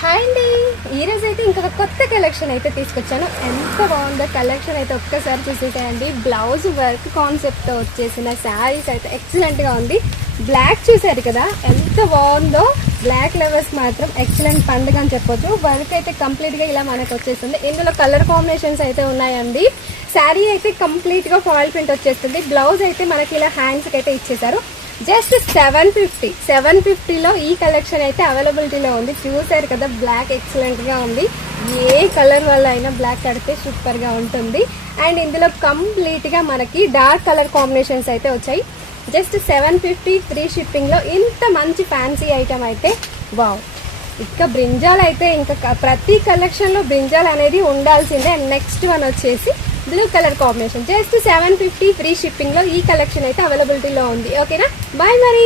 Hi అండి, ఈరోజు అయితే ఇంకొక కొత్త కలెక్షన్ అయితే తీసుకొచ్చాను. ఎంత బాగుందో కలెక్షన్ అయితే ఒక్కసారి చూసేసేయండి. బ్లౌజ్ వర్క్ కాన్సెప్ట్తో వచ్చేసిన శారీస్ అయితే ఎక్సలెంట్గా ఉంది. బ్లాక్ చూసారు కదా ఎంత బాగుందో. బ్లాక్ లెవెల్స్ మాత్రం ఎక్సలెంట్ పండుగ అని చెప్పొచ్చు. వర్క్ అయితే కంప్లీట్గా ఇలా మనకు వచ్చేస్తుంది. ఇందులో కలర్ కాంబినేషన్స్ అయితే ఉన్నాయండి. శారీ అయితే కంప్లీట్గా ఫాయిల్ ప్రింట్ వచ్చేస్తుంది. బ్లౌజ్ అయితే మనకి ఇలా హ్యాండ్స్కి అయితే ఇచ్చేసారు. జస్ట్ 750లో ఈ కలెక్షన్ అయితే అవైలబిలిటీలో ఉంది. చూసారు కదా బ్లాక్ ఎక్సలెంట్గా ఉంది. ఏ కలర్ వల్ల అయినా బ్లాక్ కడితే సూపర్గా ఉంటుంది. అండ్ ఇందులో కంప్లీట్గా మనకి డార్క్ కలర్ కాంబినేషన్స్ అయితే వచ్చాయి. జస్ట్ 750 ఫ్రీ షిప్పింగ్లో ఇంత మంచి ఫ్యాన్సీ ఐటమ్ అయితే వావ్. ఇంకా బ్రింజాల్ అయితే ఇంకా ప్రతి కలెక్షన్లో బ్రింజాల్ అనేది ఉండాల్సిందే. అండ్ నెక్స్ట్ వన్ వచ్చేసి blue colour combination. Just 750 free షిప్పింగ్లో ఈ కలెక్షన్ అయితే అవైలబిలిటీలో ఉంది. ఓకేనా, బాయ్ మరి.